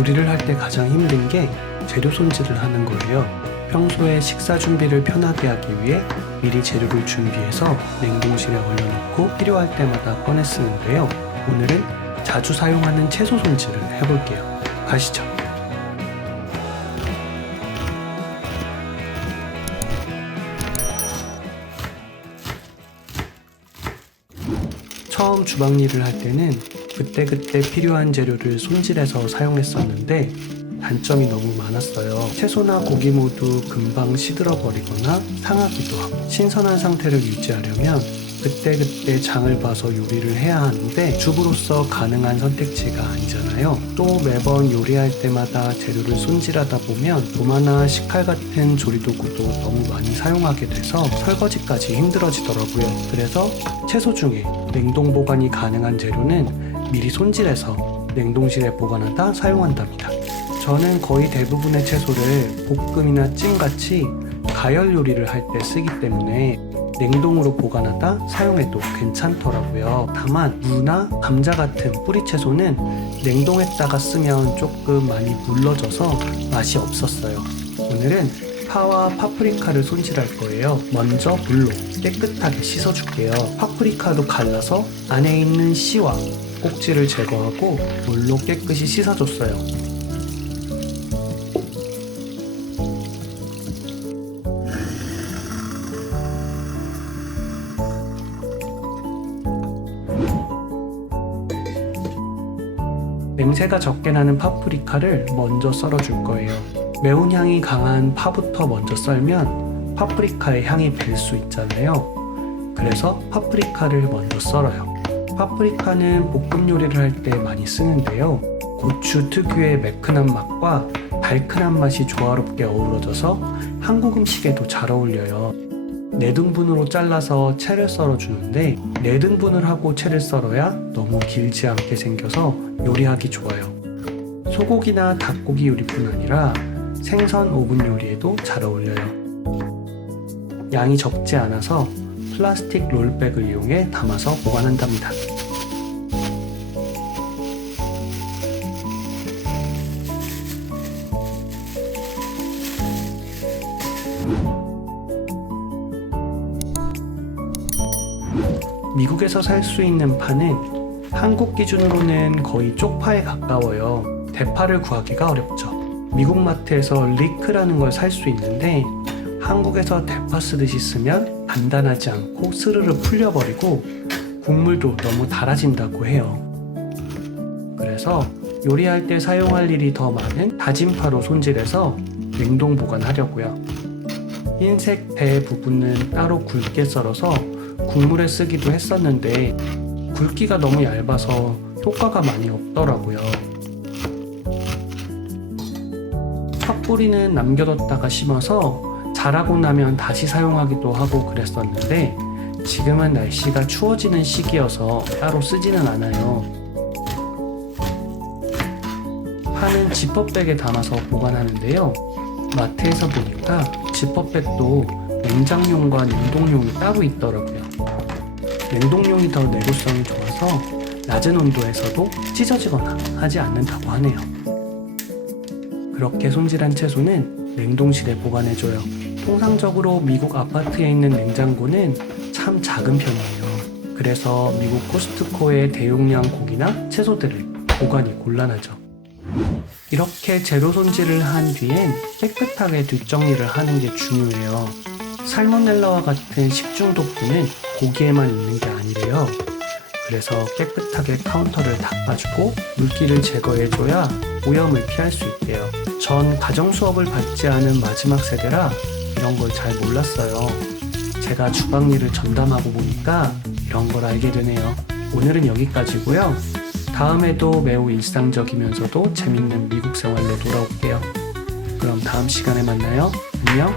요리를 할 때 가장 힘든 게 재료 손질을 하는 거예요. 평소에 식사 준비를 편하게 하기 위해 미리 재료를 준비해서 냉동실에 얼려놓고 필요할 때마다 꺼내 쓰는데요. 오늘은 자주 사용하는 채소 손질을 해볼게요. 가시죠. 처음 주방 일을 할 때는 그때그때 필요한 재료를 손질해서 사용했었는데 단점이 너무 많았어요. 채소나 고기 모두 금방 시들어버리거나 상하기도 하고, 신선한 상태를 유지하려면 그때그때 장을 봐서 요리를 해야 하는데 주부로서 가능한 선택지가 아니잖아요. 또 매번 요리할 때마다 재료를 손질하다 보면 도마나 식칼 같은 조리도구도 너무 많이 사용하게 돼서 설거지까지 힘들어지더라고요. 그래서 채소 중에 냉동 보관이 가능한 재료는 미리 손질해서 냉동실에 보관하다 사용한답니다. 저는 거의 대부분의 채소를 볶음이나 찜같이 가열 요리를 할 때 쓰기 때문에 냉동으로 보관하다 사용해도 괜찮더라고요. 다만 무나 감자 같은 뿌리 채소는 냉동했다가 쓰면 조금 많이 물러져서 맛이 없었어요. 오늘은 파와 파프리카를 손질할 거예요. 먼저 물로 깨끗하게 씻어줄게요. 파프리카도 갈라서 안에 있는 씨와 꼭지를 제거하고 물로 깨끗이 씻어줬어요. 냄새가 적게 나는 파프리카를 먼저 썰어줄 거예요. 매운 향이 강한 파부터 먼저 썰면 파프리카의 향이 별 수 있잖아요. 그래서 파프리카를 먼저 썰어요. 파프리카는 볶음 요리를 할 때 많이 쓰는데요. 고추 특유의 매끈한 맛과 달큰한 맛이 조화롭게 어우러져서 한국 음식에도 잘 어울려요. 4등분으로 잘라서 채를 썰어주는데 4등분을 하고 채를 썰어야 너무 길지 않게 생겨서 요리하기 좋아요. 소고기나 닭고기 요리뿐 아니라 생선 오븐 요리에도 잘 어울려요. 양이 적지 않아서 플라스틱 롤백을 이용해 담아서 보관한답니다. 미국에서 살 수 있는 파는 한국 기준으로는 거의 쪽파에 가까워요. 대파를 구하기가 어렵죠. 미국 마트에서 리크라는 걸 살 수 있는데 한국에서 대파 쓰듯이 쓰면 단단하지 않고 스르르 풀려버리고 국물도 너무 달아진다고 해요. 그래서 요리할 때 사용할 일이 더 많은 다진 파로 손질해서 냉동 보관하려고요. 흰색 배 부분은 따로 굵게 썰어서 국물에 쓰기도 했었는데 굵기가 너무 얇아서 효과가 많이 없더라고요. 팥뿌리는 남겨뒀다가 심어서 자라고 나면 다시 사용하기도 하고 그랬었는데 지금은 날씨가 추워지는 시기여서 따로 쓰지는 않아요. 파는 지퍼백에 담아서 보관하는데요. 마트에서 보니까 지퍼백도 냉장용과 냉동용이 따로 있더라고요. 냉동용이 더 내구성이 좋아서 낮은 온도에서도 찢어지거나 하지 않는다고 하네요. 그렇게 손질한 채소는 냉동실에 보관해줘요. 통상적으로 미국 아파트에 있는 냉장고는 참 작은 편이에요. 그래서 미국 코스트코의 대용량 고기나 채소들을 보관이 곤란하죠. 이렇게 재료 손질을 한 뒤엔 깨끗하게 뒷정리를 하는 게 중요해요. 살모넬라와 같은 식중독균은 고기에만 있는 게 아니래요. 그래서 깨끗하게 카운터를 닦아주고 물기를 제거해줘야 오염을 피할 수 있대요. 전 가정수업을 받지 않은 마지막 세대라 이런 걸 잘 몰랐어요. 제가 주방 일을 전담하고 보니까 이런 걸 알게 되네요. 오늘은 여기까지고요. 다음에도 매우 일상적이면서도 재밌는 미국 생활로 돌아올게요. 그럼 다음 시간에 만나요. 안녕.